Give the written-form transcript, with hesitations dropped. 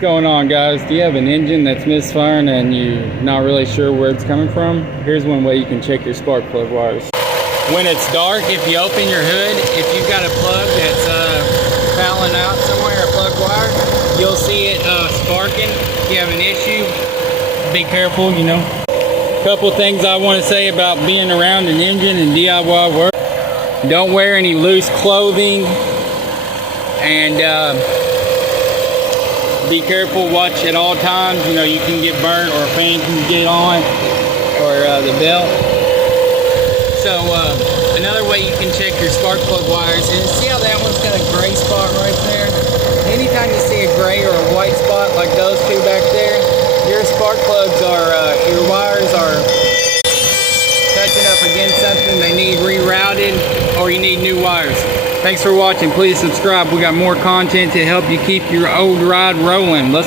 What's going on, guys? Do you have an engine that's misfiring and you're not really sure where it's coming from? Here's one way you can check your spark plug wires. When it's dark, if you open your hood, if you've got a plug that's fouling out somewhere, a plug wire, you'll see it sparking. If you have an issue, be careful, you know. Couple things I want to say about being around an engine and DIY work. Don't wear any loose clothing, and be careful, watch at all times. You know, you can get burnt or a fan can get on, or the belt. So another way you can check your spark plug wires is, see how that one's got a gray spot right there? Anytime you see a gray or a white spot like those two back there, your spark plugs are, your wires are touching up against something. They need rerouted, or you need new wires. Thanks for watching. Please subscribe. We got more content to help you keep your old ride rolling. Let's